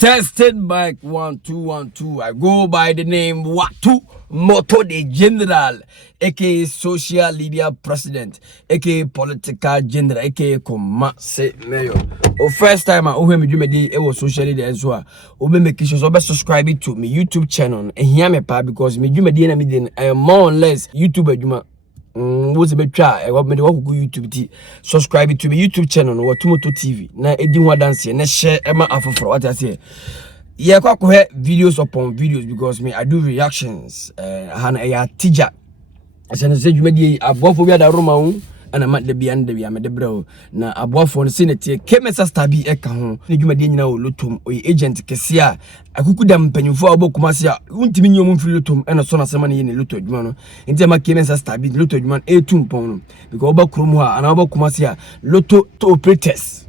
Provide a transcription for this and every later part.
Tested mic 1 2 1 2. I go by the name Watu Moto de General, aka social media president, aka political general, aka Koma mayor. First time I hear me do me was social media as well. Make sure so subscribe to me YouTube channel and hear me pa because me do me more or less YouTube what's a try I want me to go YouTube subscribe to my YouTube channel or Tomato TV na edi ho dance na share ema afoforo what I say yeah kwa videos upon videos because me I do reactions hana ya teacher asana say dwumadi abofo bi da roma hu ana ma de bia nda bia me de bro na abofo no senate kemesa star bi eka ho ne dwumadi nyina o lotom o agent kese a akukuda mpanyufo a obokuma se a untimi nyom mfiri lotom ena so na sema ne ne loto adwuma no nti ma kemesa star bi loto adwuma etum pon no because obakrom ho ana obokuma se a loto to operators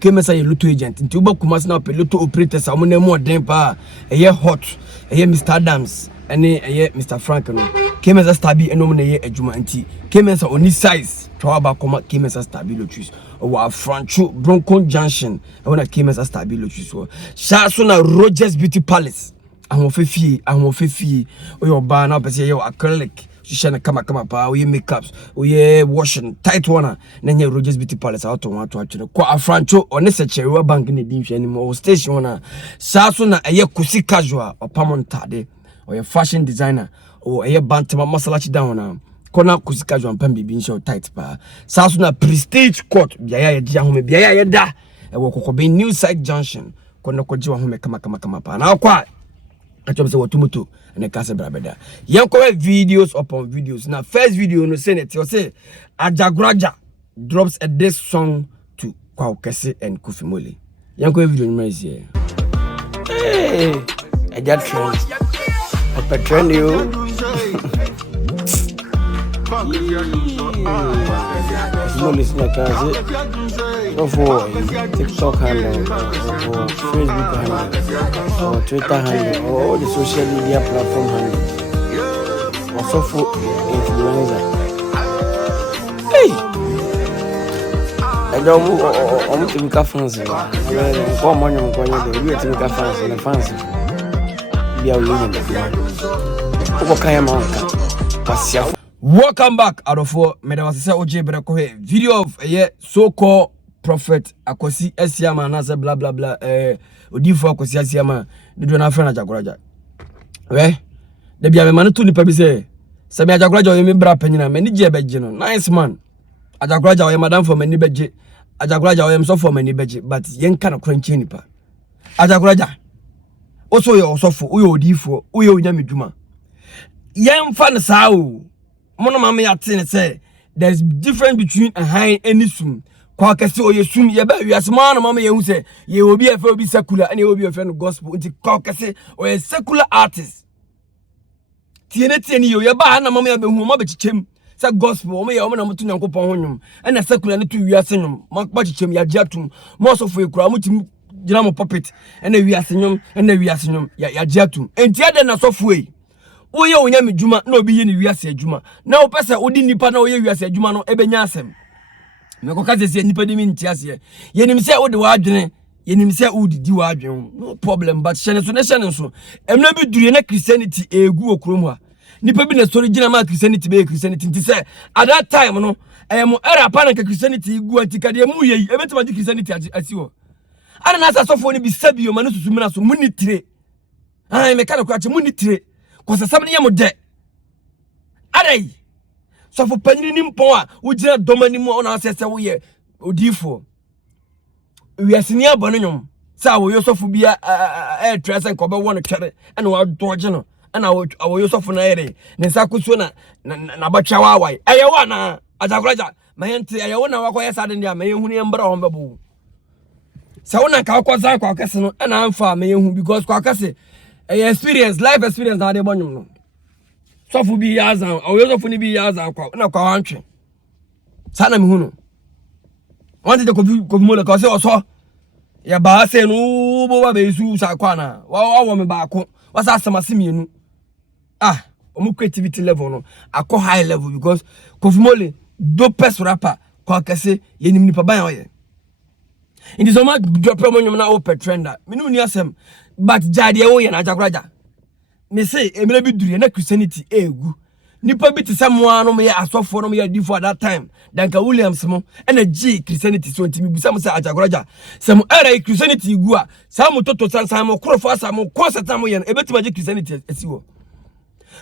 kemesa ye loto agent nti obokuma se na loto operators a mo na mo den pa eye hot eye Mr Adams ene eye Mr Frank no kemesa star bi eno mo na ye adwuma nti kemesa oni size twaba koma kemesa star bi lotus wa Francho Bronco Junction when I came as a star bi lotus so so na Rogers Beauty Palace ahun fefi o ba na be say your acrylic she na kama pa o ye makeups o ye washing tight one na nye Rogers Beauty Palace out on to actually kwa Francho on se chewa bank na din hwe ni mo station na so na eye kusi casual opamontade o ye fashion designer o eye bantama masalachi down na kona kusika jo ampam bibi nsho tight pa saso na prestige court biaya ye dia home biaya ye da e wo kokobe new side junction kona koje wa home kama pa na kwa achomse watumoto na kase brabeda yanko videos upon videos na first video no senate o say Ajagurajah drops a diss song to Kwaw Kese and Kofi yanko video no is here I got friends up a trend you Smallis na kazi for TikTok handle or Facebook handle or Twitter handle or all the social media platform handle also for influencer. Hey, I don't know. I'm to make fans. Come on, I'm going to be to make fans and fans. Be a winning the plan. Welcome back out of four. Madam say OJ Breko video of so-called prophet Akosi Esiama na say blah blah blah odifo Akosi Esiama do na friend Ajagurajah. We de bia me manu to nipa bi say se me Ajagurajah o me bra panyina me ni je beje no nice man Ajagurajah o madam for me ni beje Ajagurajah o so for me ni beje but yen kan kranchi nipa Ajagurajah oso ye osofo o ye odifo o ye onyameduma yen fa ne saa o mono mama ya tene say there's difference between a high and sum Kwaw Kese o ye sum ye ba wiase mono mama ye hu say ye obi afa obi secular and ye obi afa no gospel nti Kwaw Kese o ye secular artist tiene yo ye ba na mama ya be hu mo be chichem say gospel o mo ye o na mutu nyankopon ho nwum and secular ne to wiase nwum mo ba chichem ya giatum mo so fo ekura mo tim gina mo puppet and wiase nwum and wiase nwum ya giatum enti ade na so fo oye onyame djuma na obi ye ni wiase adjuma na opese odi nipa na oye wiase adjuma no ebenya asem me ko kaze se nipa de mi ntiase ye nim se odi wa adwene ye nim se odi di wa adwene no problem but shene so emna bi dure na Christianity egu okrom ha nipa bi na story gina ma Christianity be Christianity nti se at that time no mo era pa na Christianity egu antika de mu ye ebetima di Christianity asiwo ana na asafo ni bi sabio ma no susu mina so muni tire ai me kana ko ache muni tire Kosa sabni ya mode adai so for panyini nimpon a wo gina domani mu ona asese wo ye odifo wiasini abone nyom sa wo yosofo bia tresen ko be won twere ena wo doje no ena wo yosofo na yere ne nsa kuso na batwa wawai eye wa na Ajagurajah mahente eye wo na wakoye sade ndia mahehunu ye mbra ho mbebo sa wo na ka akozan Kwaw Kese no ena amfa mahehu because Kwaw Kese experience life experience na de bonyum no so fu bi yazan o yo so fu ni bi yazan kwa na kwa wantwe sana mi hunu wanti de Kofi mo le ka se oso ya ba se no bo ba be su sa kwa na wa me ba ko wa sa asama mienu omu creativity level no akọ high level because Kofi mo le do pes rapper Kwaw Kese ye nim ni pa ban o ye In the summer, drop your money now open trender. Minimum yasem, but Jadi o ya na Ajagurajah. Me say, Emile be do na Christianity egu. Nipa bi te someone no me asofo no me difo at that time. Danka Williams mo and a G Christianity so ntimi busa mo say Ajagurajah. Some era Christianity gu a, sa mo toto san mo krofo asa mo concert mo ye no ebetima G Christianity esiwo.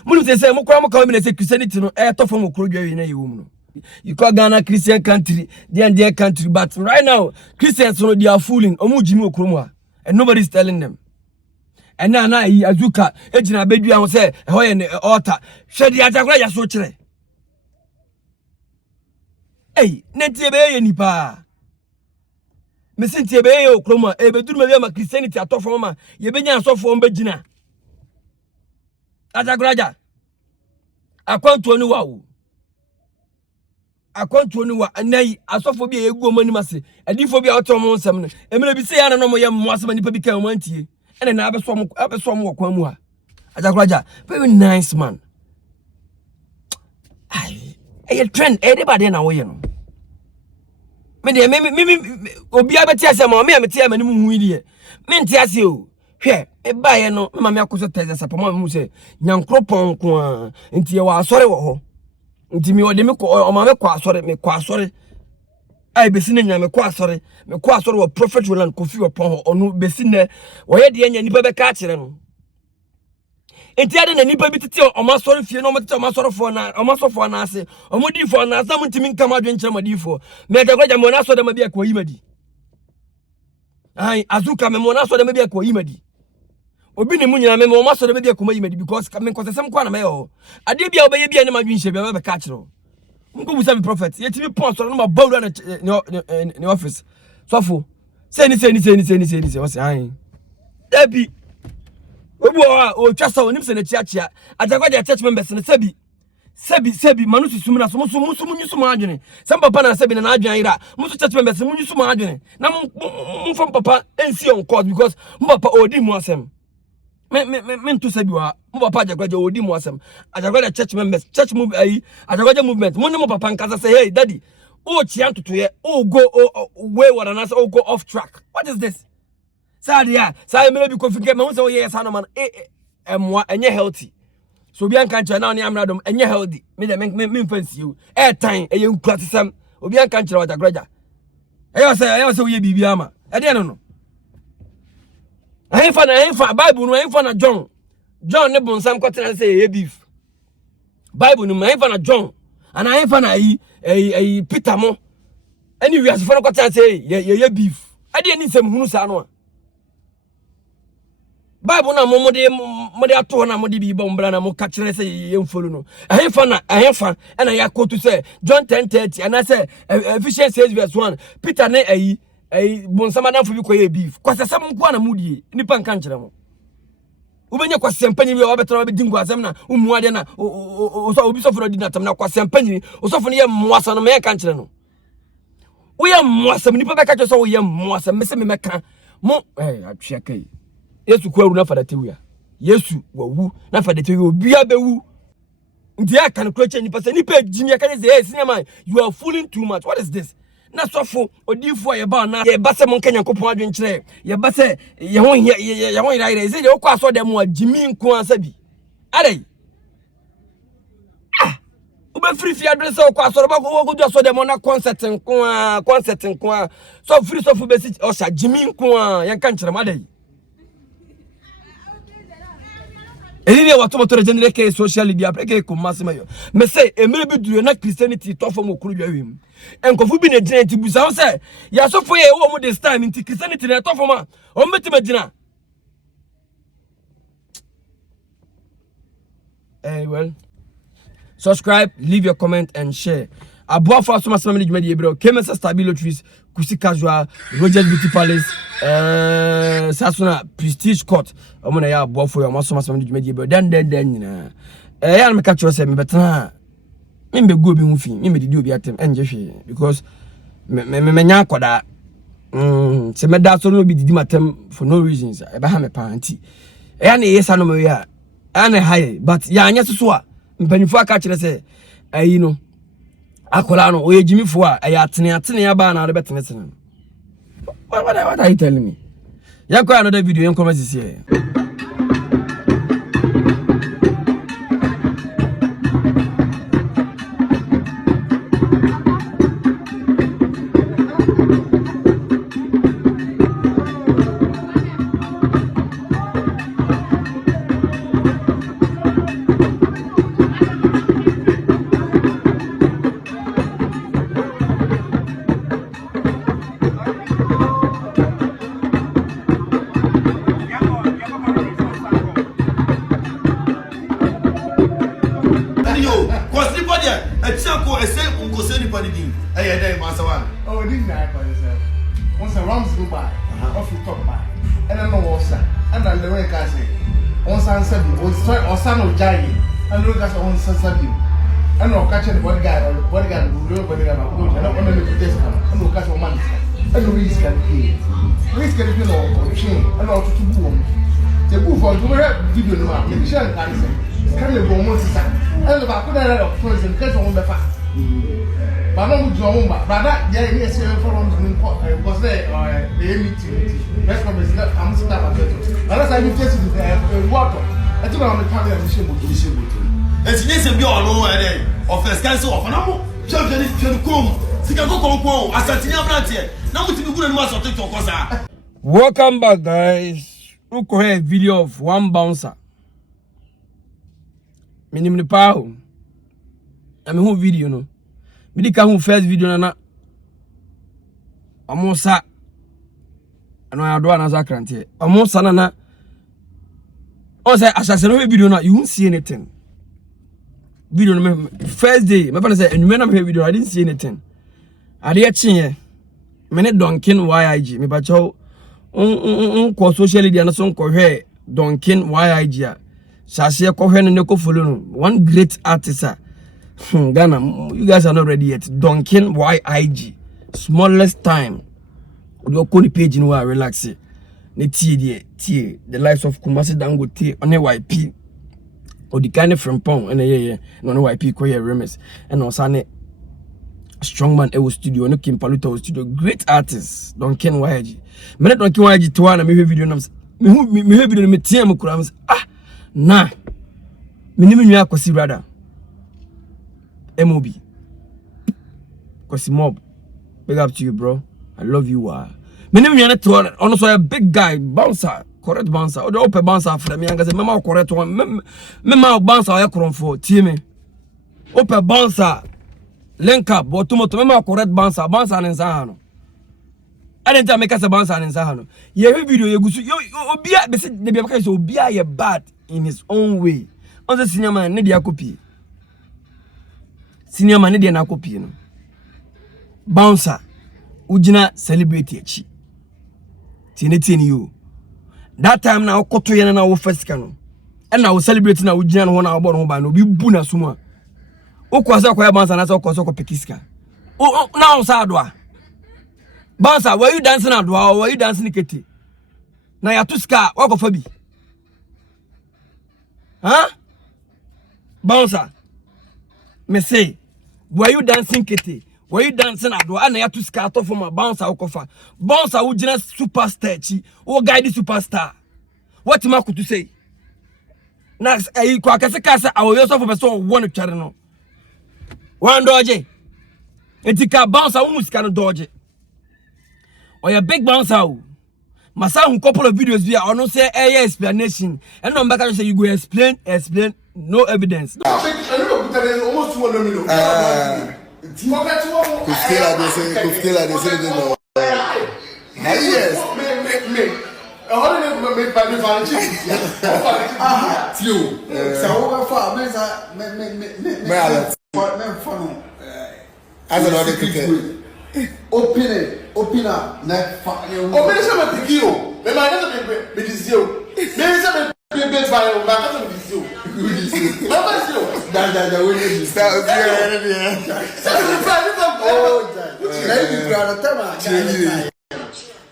Mulu say mo kwa mo ka me say Christianity no e to fo mo kro dwa na ye wo mu no. You call Ghana Christian country, their country, but right now Christians they are fooling. And nobody's telling them. And now Azuka, Ejina Bedu, I say, Hoy and altar, shed the Ajagurajah so chere. Hey, Netiebe nipa. Messin Tiebe o Kroma, Ebedu Mama Christianity at Tofoma, Yebenya so for Bejina. Ajagurajah. I come to a new wow. Akwantu ni wa anai asofobia egu omani mase adifobia otomo nsam ne emele bi se ya no mo ye moasem nipa bi kan mantie ene na abeso mo kwan mu ha Ajagurajah very nice man ai e trend e de bade na wo ye no me de me obi abeti ase ma me ameti amani mu hu ide me nti ase o hwe e baye no me ma me akoso teze sapoma mu se nyankropon ko a nti ye wa asore wo ho nti mi ode me ko o ma me kwa asore ai besine nya me kwa asore wo prophet Roland Kofi opon onu besine wo ye de nya nipa be ka kire no nti ade na nipa bi tete o ma sore fie no mo tete o ma sore fo na ase o mo di fo na ase mo ntimi nka ma dwen kire ma di fo me Ajagurajah mo na so de ma bi akwa yimadi ai azuka me mo na so de ma bi akwa yimadi obi ne mu nyina me mo ma so de ma bi akwa yimadi because me nkosesem kwa na me yo ade bia obeye bia ne ma dwen hye bia be ka kire Mko busa mi prophet yetimi sponsor no ma bawura na office sofo say ni what's ai ebi obu o twasa onim se na chiachia Ajagurajah church members ne sebi manu susum na so nyusu ma adwene sam papa na sebi na adwene ira musu church members mu nyusu ma adwene na mu fam papa ensi on court because mu papa odi mu asem me to sebi wa mu papa Ajagurajah odi mu asem Ajagurajah church members church move Ajagurajah movement mu ne mu papa nkasa say hey daddy o chia ntoto ye o go wayward and o go off track. What is this? Sadia say me be Kofi get me won say o yes no man emwa enye healthy so bi an kan kire na oni amradom enye healthy me de me fancy you time eye nkuratesam obi an kan kire Ajagurajah ayo say o ye bibia ma e de no Ainfa Bible no ainfa na John ne bonsam kwatena say ye beef Bible no ainfa na John and ainfa na Peter mo any we as for kwatena say ye beef ade ni sem hunu sa no Bible na mo de ato na mo de bi bombra na mo ka kire say ye mfolu no ainfa na ya quote say John 10:30 and I say Ephesians 6:1 Peter ne bonsama na fobi koye beef kwasesem nko na mudie nipa nka nkire mo ubenya kwasempanyi bi obetra be dingu asem na umuade na obi sofo di natam na kwasempanyi osofo ne ye moasa no me ka nkire no wo ye moasa nipa be ka kire so wo ye moasa me se me meka mo atwea kai Yesu kwaru na fada tewia Yesu wawu na fada tewia obi abewu nti aka no kroche nipa se nipa jimi aka say hey cinema you are fooling too much. What is this? Na sofo odifo ye ba na ye ba se mon kanya kopon adwen kire ye ba se ye ho ira ise de okwa so dem ajimi nko asabi ade ube free fi address okwa so ba ko do so dem na concert nko so free so fu be si o sha jimi nko ye kan kire ma ade Elini watu moto generate ke social media preke ko masema yo me say emere bi duro na Christianity to fo mo kuru dwawem enkofu bi na gina nti busa wo say ya so fo ye wo mo this time nti Christianity na to fo ma o meti ma gina well subscribe, leave your comment and share. Aboa for so masema management ye bro Kese Stabilo Trees Kusi Casual Rogers Beauty Palace Sasuna Prestige Court omo na ya aboa for your masema management ye bro dan nyina ya me catch you say me betena me be go bi hu fi me didi obi atem enje hwe because me nya akoda se me da so no bi didi matem for no reasons e ba ha me panti ya na yesa no me ya ana high but ya anya so a mpanifo aka kire say ayi no akola no oyejimifo a ya atene ya ba na de betene What are you telling me? You got another video in comments here. Oh, didn't I for yourself? Once a Rams go by, off you talk by, and I know what's that. And then the way I say, once I said, or son of Jay, and look at on Sasabi. I know catching the bodyguard or the bodyguard who do bodyguard. I don't want to look at this one. I know catch one man. I know risk can pay. Risk can be no chain. I know to boom. The move on to where video no more. The shell can say, can you go more to that? And the back of the person catch on the fact. But no good on but that yeah yes you for on because they meeting let's come is I'm start at unless I face the water I think I'm the camera mission and she needs to be all over there of first cancel of no just the come sika go kon asatinya brand here na muti bi gunu no so to kosa. Welcome back, guys. Look at a video of one bouncer. Minimum power. I mean who video no. Midika who first video na amosa ano ado anaza krante amosa na o say asase no video na you won't see anything video no first day me say enwuma na me video I didn't see anything ade a chin me ne Donkin YIG me ba cho on social media na so ko hwe Donkin YIG a sase ko hwe ne ko follow no one great artist. Ghana, you guys are not ready yet. Donkin YIG, smallest time. You go the page in where relax it. The lives of Kumasi Dangote on a YP or the kind of from Pong and no YP Koya Remes and also Strongman Ewo Studio, no Kim Paluta Studio, great artists. Donkin YIG. Me Donkin YIG to one me video nams. Me video me team kurams. Nah. Me nimi nwa Kosi brother. MOB. Kosi mob. Big up to you, bro. I love you. My name is also a big guy, bouncer, correct bouncer. Or the open bouncer for me. I say, Mama, correct one. Mama, bouncer, I come for team. Open bouncer, link up, but tomorrow, Mama, correct bouncer in Sahano. I didn't tell me a bouncer in Sahano. You have video, you go, you be a bad in his own way. On the cinema, need a copy. Senior man dey na copy no bouncer ujina celebrate echi tiene you that time na okoto ye na wo first kan and na wo celebrate na ujina no na wo ba no bi bu na sumu okwasa kwa bouncer na so okoso ko pekiska na wo sa doa bouncer were you dancing adoa or were you dancing kete na ya tuska wa ko fa bi bouncer me say, were you dancing kete? Were you dancing at one? I had to scatter from a bouncer or cofa. Bouncer would just superstar chi or guide the superstar. What am I to say? Next, I quackasa, I will yourself of a soul one channel. One dodge. And take a bouncer almost can dodge. Or a big bouncer. My son, couple of videos via or no say a explanation. And no matter say you go explain, no evidence. Almost 200 million. Yes. Open up, neck fuck you. Oh, maybe some of you. They might not be this you. Maybe some big fire, but I don't be you. How you? That will you start.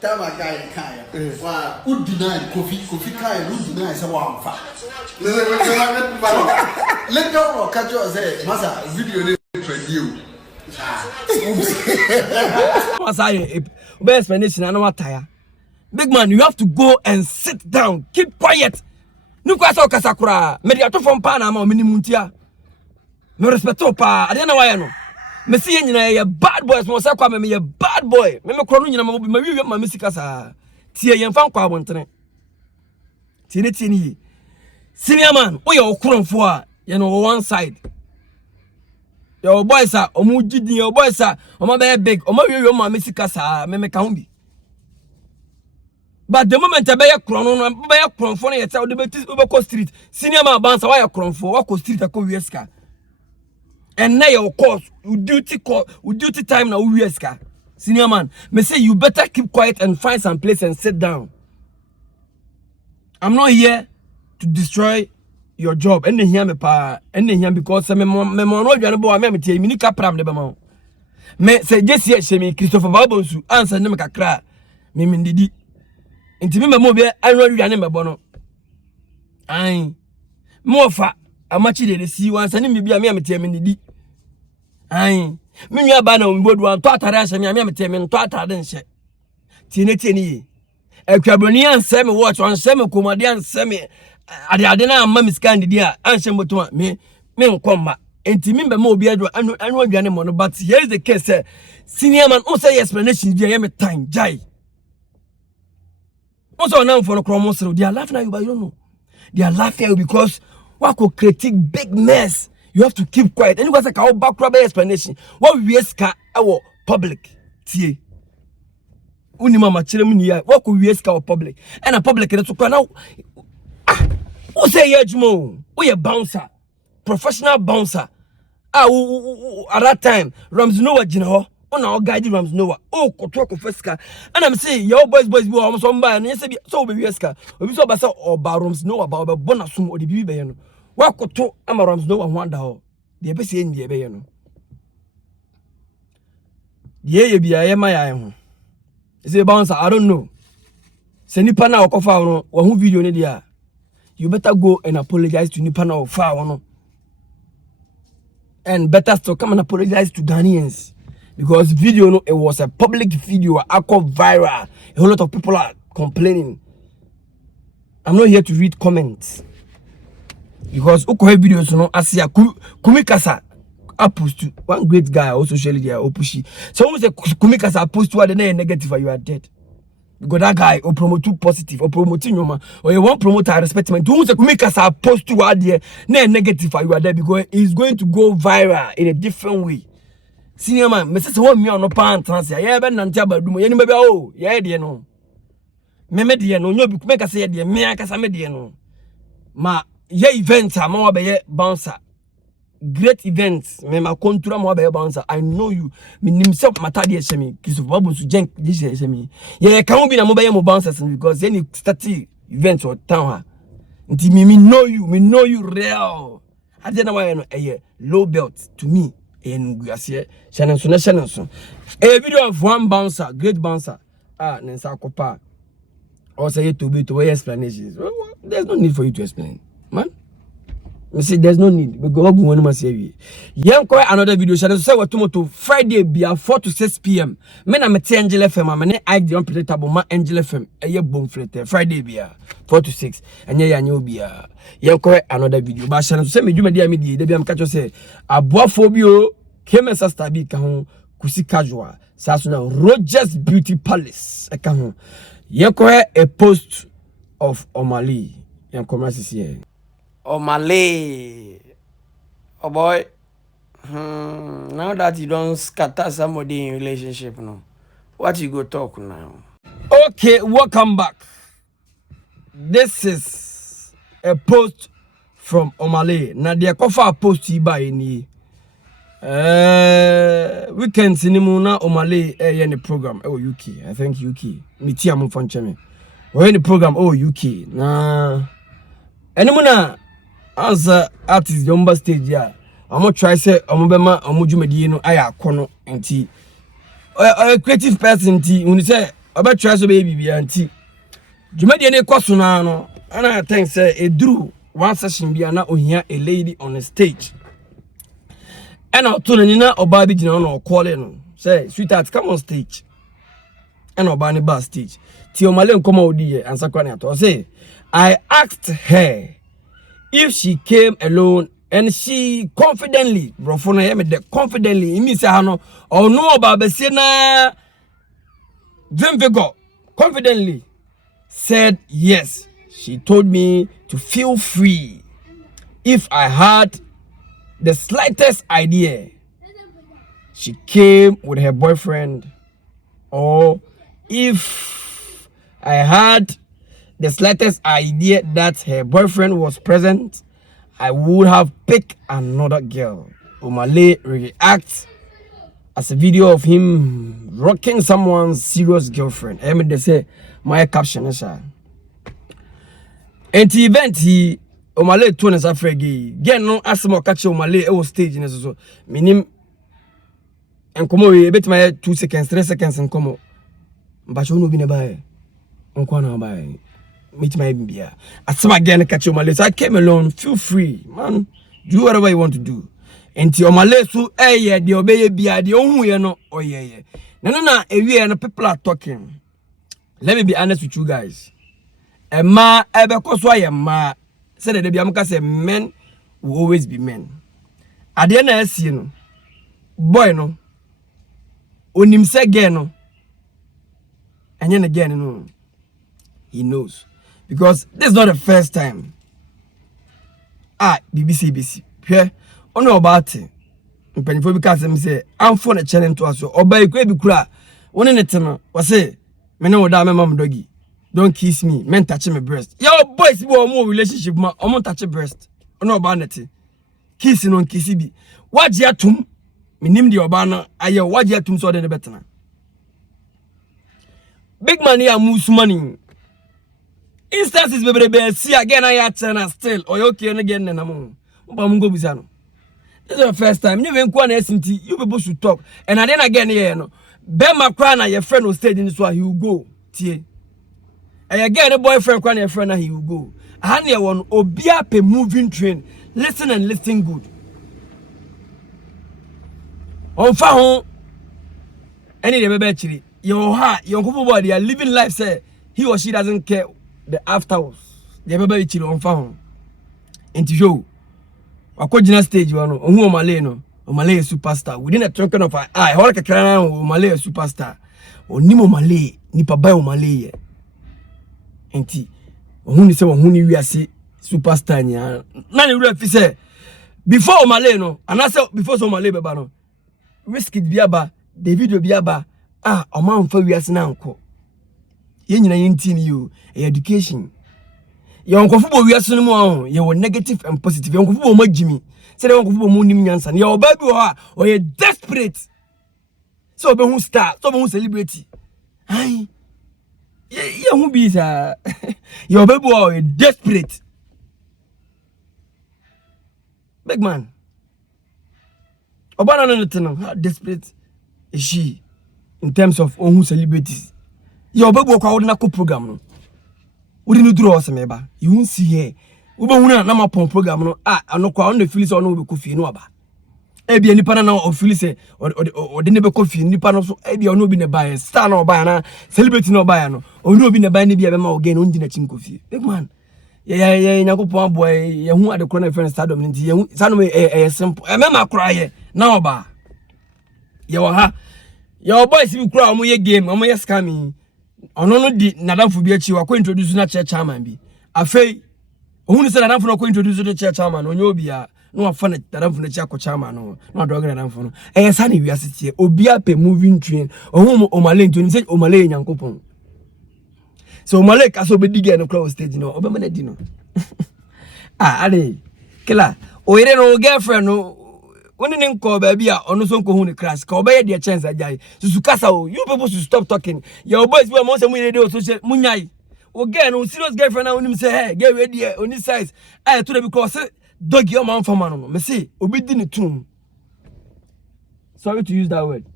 Tama Kaya. Wow, who denied Kofi Kaya? Who denies a warm fat? Let go catch your say, Massa, video for you. What's I explanation? I know what tire. Big man, you have to go and sit down. Keep quiet. No kwasa kasakura. Mediato from Panama minimum tia. Me respecto pa. I don't know why I know. Me see you bad boys. Mo say kwa me a bad boy. Me kronu nyina mo me wi ma music asa. Tie yen fan kwa wontene. Tini. Senior man, we are okronfo a, you know, one side. Your boys are omujidi, your boys are oma be big, oma wi ma music asa, me ka humbi. But the moment I buy a crown, buy a crown for you, tell the street. Senior man bounce why a crown for walk street a co-weska. And now your course, duty time now weska. Senior man, me say you better keep quiet and find some place and sit down. I'm not here to destroy your job. And hear me pa, and hear because me no dwane bo me tie mini kapram de be ma. Me say just here she me Christopher Babonsu answer ne me kakra. Me ndidi. Inti me mo be anro dwane me bo no. Ai. Mo fa amachi de si wan sane me bia me tie me ndidi. Ai. Me nua ba na mbodu an to atare ahye me tie me to atare nhye. Tie ni. Ekwaboni ansɛ me watch ansɛ me komade ansɛ me ade na amma miskan didi a ansɛ motuma me nkomma enti me be ma obi adu anu adwane mo no but here is the case senior man who say explanation dey me time jai also now for no kromo so they are laughing at you but you don't know they are laughing at you because what could critique big mess you have to keep quiet and you guys ka back rubber explanation what we ska our public tie uni mama chirem ni ya wako wieska o public and a public to kwa now who say yejmo who ye bouncer professional bouncer at that time Rams Noah jina ho ona o guide Rams Noah o kotwa ko feska and I'm say your boys be o so mba na say so be wieska obi so ba say o ba Rams Noah ba o bona sum o de bibi be no wakoto ama Rams Noah ho anda ho de be say ndie be ye no ye bia ye ma ya ho. Say bouncer, I don't know. Say nipa na okofa no, who video ni dia. You better go and apologize to nipa na ofa no. And better still come and apologize to Ghanaians. Because video no, it was a public video, I call viral. A whole lot of people are complaining. I'm not here to read comments. Because uko videos no asia kumikasa. I post to one great guy also share there opushi. Someone say kumikasa I post to the negative you are dead. Because that guy or promote too positive or promoting you or you want promote I respect him. Do say kumikasa I post to there negative you are dead because it's going to go viral in a different way. Senior man, me say one me on no pan transfer. Yeah be nante abadumo. Ye ni be oh, yeah de no. Me de no nyo bi kumikasa ye de me akasa me de no. Ma ye event am wa be ye bouncer. Great events me ma kontura mo be bouncer I know you me nimself matade ehemi Christopher Babonsu jenk this ehemi ye kan bi na mo be mo bouncers because any start events or town ha nti me know you real ade na why no low belt to me nguase channel so a video of one bouncer great bouncer nensa kopa or say to be to explanations there's no need for you to explain man. You see, there's no need. We go on must say another video. Shall say what tomorrow Friday be 4 to 6 p.m. Men am Angel FM. I'm the unpredictable man Angel FM. A boom flat Friday be 4 to 6. And yeah, you be another video. But shall say me do media media. They be am catch say aboafobio came as stabi kahon kusi casual. Sasuna Rogers Beauty Palace. A kahon. A post of Omali. Yan commerce here. Oh Malay, oh boy. Now that you don't scatter somebody in relationship, no, what you go talk now? Okay, welcome back. This is a post from Omale. Now the Kofi post you by any weekend cinema Omale any program. Oh UK, I think UK. Me tia mo fancheme. Or any program UK. Nah, anymore. Answer artist Yomba stage ya. I'ma try say Omobema Omujumedi no aya kono enti. A creative person ti when you say about try so baby be anti. Jumedi ne kwaso na no. And I think say a drew one session be na ohia a lady on the stage. And I'll turn in or baby dinner or calling. Say, sweetheart, come on stage. And I'll ban bar stage. Till Malay come out here and Saquanato. Say, I asked her if she came alone and she confidently, confidently, in Miss Hano, or no about Bessina Dream Vigor, confidently said yes. She told me to feel free if I had the slightest idea she came with her boyfriend, or if I had the slightest idea that her boyfriend was present, I would have picked another girl. Omale reacts as a video of him rocking someone's serious girlfriend. I mean, they say my caption is and the event he Omale tone is afregi. Get no asmo catch Omale e stage in so. Minim and come away bet my 2 seconds, 3 seconds and come. But you no be nearby. Unko na by. Meet my beer. As some again catch Omale. So I came alone. Feel free, man. Do whatever you want to do. And ti Omale so yeah, the obey beer, the own way no. Oh yeah. No. And people are talking. Let me be honest with you guys. A ma ebe koswa ma said the biamka say men will always be men. At the end I see no boy no onim se gen no and again no he knows because this is not the first time BBC here ono about it mpanifo bi ka say say am for the challenge to us oba e bi kura woni ne te no we say me ne woda me mam doggy. Don't kiss me. Men touch my breast. Yo, boys, we are more relationship. Ma, I'm touch your breast. No about it. Kissing on kissy be. What ya tum? Me name the obana. Aye, what ya tum so the better. Big money and moose money. Instances baby see again I turn still. Or okay again and I'm go bizano. This is the first time. You even go on SMT. You people should talk. And then again here no. Ben Macron your friend will stay in this one. He will go. Tie. And again, the boyfriend can your friend and he will go. And you want obia pe moving train. Listen and listen good. On fa any the baby actually. Your heart, your body are living life say he or she doesn't care the afterwards. The baby actually on fa into show. Akojina stage one on Omale no. Omale superstar. Within a twinkling of an eye, all the crana Omale superstar. Onimo Omale, nipa ba Omale. Enti ohun se ohun ni wiase superstar nya na ne wura fi say before Omale no and I say before Omale beba no Risky biaba Davido biaba oman fa wiase na anko ye nyina yenti ni you education ye onkofo bo wiase no mu ye wo negative and positive ye onkofo bo magimi say ye onkofo bo mu nim nyansa ye oba bi ho or ye desperate so be hu star so be hu celebrity ai yeah, who be your baby are desperate. Big man. Obana no how desperate is she in terms of who celebrities? Your baby work out na program no. We didn't draw us meba. You won't see here. We be huna na ma pon program no. No kwa on the feel so no be Kofi no aba. Ebi nipa na o feel say o de ne be Kofi nipa no so ebi no bi ne buy star no buy na celebrity no buy no onu obi ne buy ne bi be ma o gain onji na chin Kofi big man yeah nyakopon boy ye hu ade kro na friend stardom nti ye hu sanu simple e me ma kra ye na oba ye wo ha your boys bi kra o mo ye game o mo ye scam ono no di nadamfo bi achi wa ko introduce na chairman bi afei ohunu se nadamfo no ko introduce to chairman onye obi a no afana nadamfo na chi chairman no na dog nadamfo no sa ne wiase tie obi ape moving train ohun Omale ntoni se Omale nyankopon so Omale ka so be dige no cross stage no obema na di no ade kila o ire no girlfriend no oni ne nko ba bia ono so nko hu ne crash ka obeye de chance ajai susu kasa o you people should stop talking your boys we mo say mu ire so social munyai o girl no serious girlfriend na oni say hey get ready oni size to the because dog your man for man no me say obi di ne tum sorry to use that word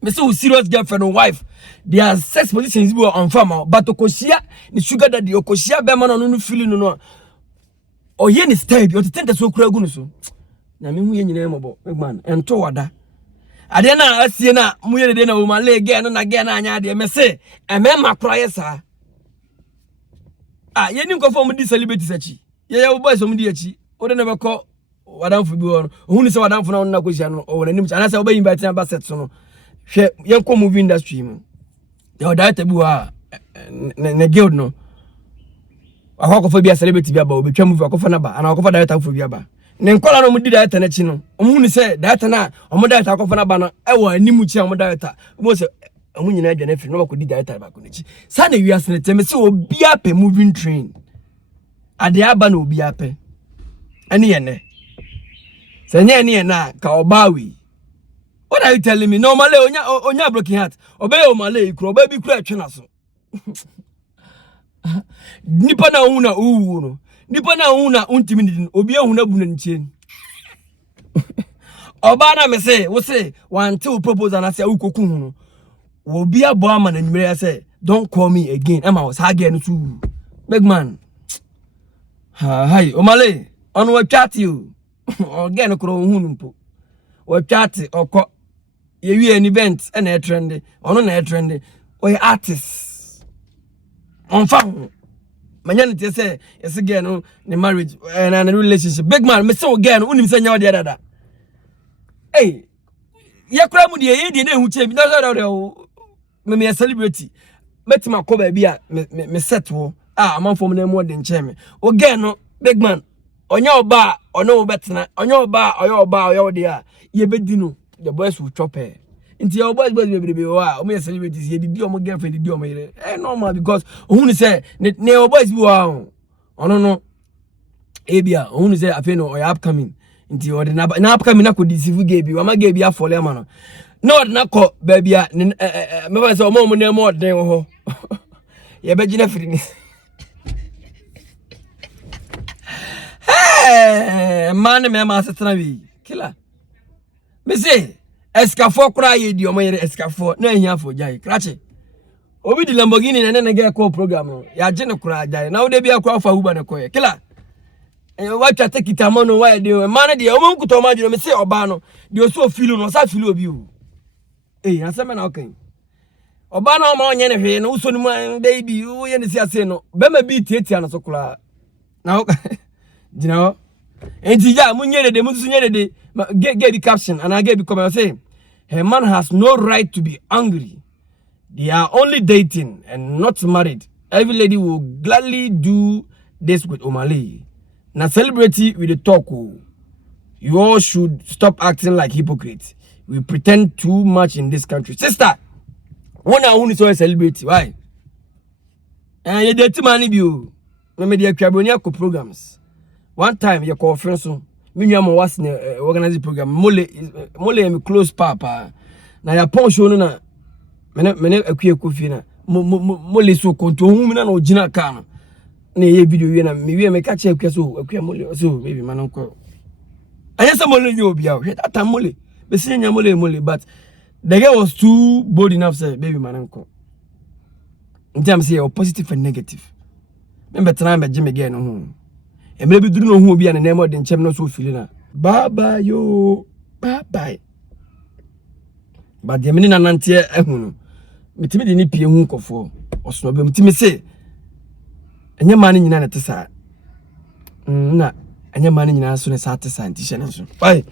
me say serious girlfriend or wife their sex positions be on farm but okosia ni sugar daddy okosia be man no feeling no o ye ni style bi o tete so kura gu no so na me hu ye nyina mobo big man ento wada ade na asie na mu ye de na wo male again na again na anya ade me se e me makro ye sa ye ni nkofo mu di celebrity sachi ye boys mu di achi o de na be ko wadamfo bi wo hu ni se wadamfo na na kwisia no o wona nim ana se wo be invite na basset so no hwe ye nko movie industry mu ye director bi wa na guild no akoko bi celebrity bi aba obetwa movie akoko na ba ana akoko director fo bi aba ne nkola no mu di director na chi no hu ni se director na omo director akoko na ba no e wo animu chi omo director mo se omo nyina adwa na firi no ba ko di director ba ko na chi sa na wi asene teme se obi ape moving train ade aba na obi ape ani ye ne senye ni na ka obawi. What are you telling me? No male onya broken heart. Obey o male ikro oba bi kura atwe na so. Nipa na huna uwu no. Nipa na huna untimi ni obi ehuna bu na nchien. Oba na me say, wo say wante o propose na say ukoku hu no. Obi abo ama na nwere say don't call me again. Emma was ha again too. Big man. Hi, o male on we chat you. Again kro hu mpo we chat okọ ye wi an event e na trend ono na trend we artist on fa manya ne te say yes again no the marriage and a relationship big man me say again unim say nya de dada eh ye kra mu de ye de na hu che bi na so de me celebrity metima ko ba bi a me set wo amanfo mo na mu de nche me again no big man onya oba ono betena onya oba oyo de a ye bedi no the boys will chop her nti your boys be wa o me celebrities ye didi o mo girlfriend didi o mo yere normal because who ni say ne your boys bi wa ono no ebia who ni say afi no o upcoming nti o de na upcoming na ko deceive ge bi wa ma ge bi afole ama no no na ko ba bia me ba say o mo ne mo den ho ye be gina firi ni man me ma setna wi killer me say escafo kura ye di o mayere escafo na ehia fo jai krache obi di Lamborghini na na ga call program no ya je ne kura jai na wo de bia kura fa huba ne koye killer wa twa take itamono wa de man de o mo nkuto ma jiro me say oba no de o so feel no sa feel obi o asema na okay oba no ma onye ne hwe no so ni baby wo ye ne si ase no be ma bi tietia no so kura na Dino, enti ya munyere musunyere de get the caption and I get the comment say her man has no right to be angry. They are only dating and not married. Every lady will gladly do this with Omale. Now celebrity with the talk. You all should stop acting like hypocrites. We pretend too much in this country. Sister, one and only so a celebrity. Why? And you date money you. Me dey kwabonia ko programs. One time your conference me nwa was in organize program mole me close papa na ya pon show no na me akue Kofi na mole so konto hu mi na ogina ka no na ye video wi na me wi me ka che akue so akue mole so baby man nko anya say mole ni obi a that mole be say nya mole but the girl was too bold enough say baby man nko in terms say positive and negative me try me jime again no emre bi duru no hu obi a na name de nchem no so fili na bye bye yo bye bye ba de mini na nante ehunu no mitimi de ni pie hu nkofo osono be mitimi se enye ma ni nyina na tesa na enye ma ni nyina so ne sa tesa ntishe ne so bye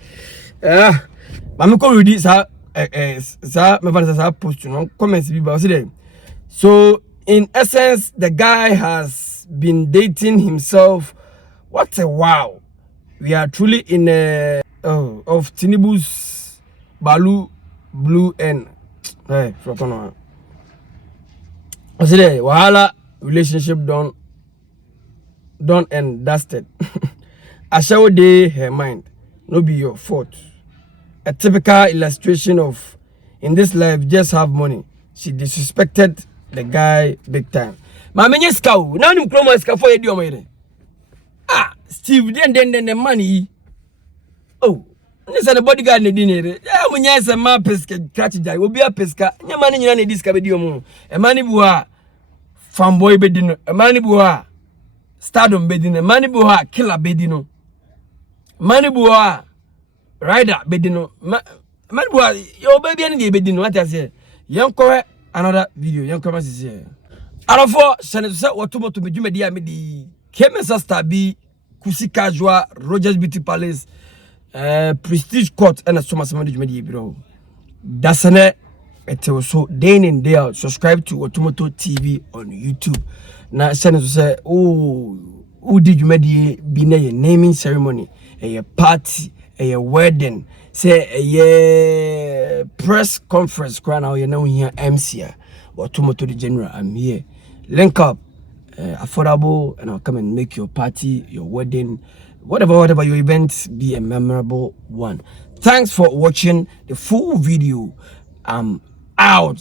ba me ko ready sa me fa sa post no comments bi ba say so in essence the guy has been dating himself. What a wow. We are truly in a of Tinubu's Balu Blue N. Hey, Frokono. I said, Wahala relationship done and dusted. I show day her mind. No be your fault. A typical illustration of in this life just have money. She disrespected the guy big time. Ma menye skaw. Na nim kromo ska for yedi omoyere. Steve den money. Oh, this is the bodyguard ne dinere. Ya munya se ma peska catch jai. Obi a peska. Nya mani nyina ne diska be di omo. E mani bu ha fanboy be di no. E mani bu ha stardom be di no. E mani bu ha killer be di no. Mani bu ha rider bedino man boy your baby and the bedino what I say yanko another video yanko ma sisi arafo sene se wotomo to medwuma dia me di Kese star bi kusi casual Rogers Beauty Palace Prestige Court and so much medwuma dia bro dasane it so day in day out subscribe to Otomoto TV on YouTube na sene se who did you make be na naming ceremony a party a wedding say a press conference crown now you know here MC Otomoto the general I'm here link up affordable and I'll come and make your party your wedding whatever your event be a memorable one. Thanks for watching the full video. I'm out.